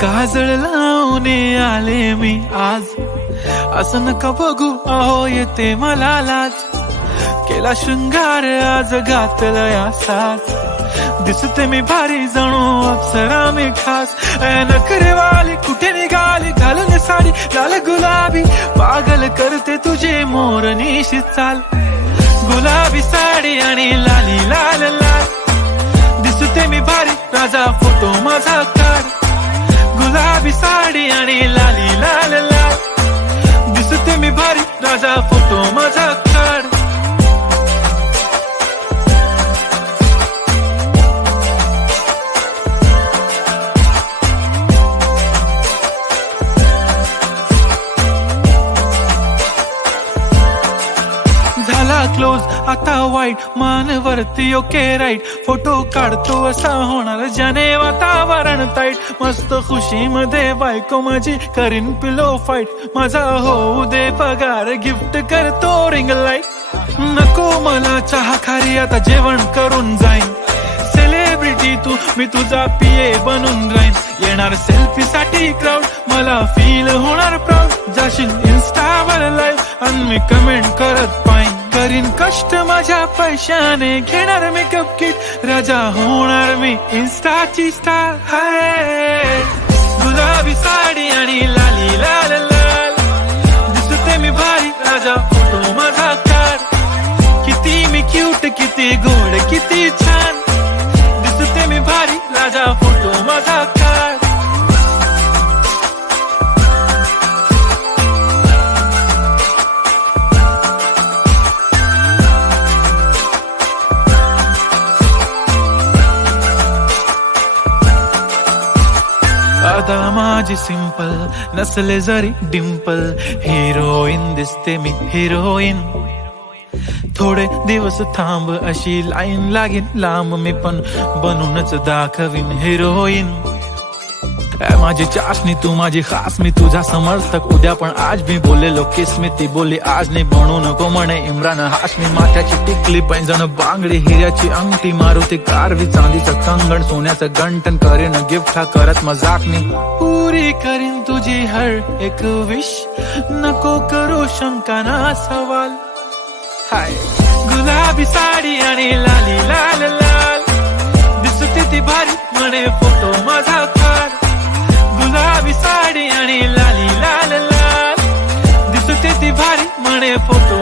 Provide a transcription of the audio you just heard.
काजळ लावून आले मी आज, असं नका बघू अहो येते मला लाज. केला शृंगार आज घातला साज, दिसते मी भारी जणू अप्सरा मी खास. नखरेवाली कुठे निघाली घालून साडी लाल गुलाबी, पागल करते तुझे मोरनीशी चाल. गुलाबी साडी आणि लाली लाल लाल, दिसते मी भारी राजा फोटो माझा काढ. गुलाबी साडी आणि लाली लाल लाल, दिसते मी भारी राजा फोटो माझा काढ. झाला क्लोज आता वाईट, मान वरती ओके राईट. फोटो काढतो असा होणार ज्याने वातावरण ताईट. मस्त खुशी मध्ये बायको माझी करीन पिलो फाईट. माझा होऊ दे पगार गिफ्ट करतो रिंग लाईट. नको मला चहा खारी आता जेवण करून जाईन. सेलिब्रिटी तू मी तुझा पिये बनून राहीन. येणार सेल्फी साठी क्राऊड मला फील होणार प्राऊड. जाशील इन्स्टावर लाईव्ह आणि मी कमेंट करत पाईन. करीन कष्ट माझ्या पैशाने घेणार मेकअप किट. राजा होणार मी इन्स्टाची स्टार. हाय गुलाबी साडी आणि लाली लाल लाल, दिसते मी भारी राजा फोटो माझा काढ. किती मी क्यूट किती गोड किती छान, दिसते मी भारी राजा फोटो माझा काढ. आता माझी सिंपल नसले जरी डिंपल, हिरोईन दिसते मी हिरोईन. थोडे दिवस थांब अशी लाईन लागेल लांब, मी पण बनूनच दाखवीन हिरोईन. माझी चाशनी तू माझी खास, मी तुझा समर्थक उद्या पण आज. मी बोललेलो किस मी ती बोली आज नाही. बनू नको म्हणे इम्रान हाशमी. माथ्याची टिकली पैंजण बांगडी हिऱ्याची अंगठी, मारुती कारवी चांदीचं कंगण सोन्याचं गंटन. करीन गिफ्ट हा करत मजाक मी, पुरी करीन तुझी हर एक विश. नको करू शंका ना सवाल. हाय गुलाबी साडी आणि लाली लाल लाल, दिसते ती भारी म्हणे फोटो माझा काढ. गुलाबी साडी आणि लाली लाल लाल, दिसते ती भारी म्हणे फोटो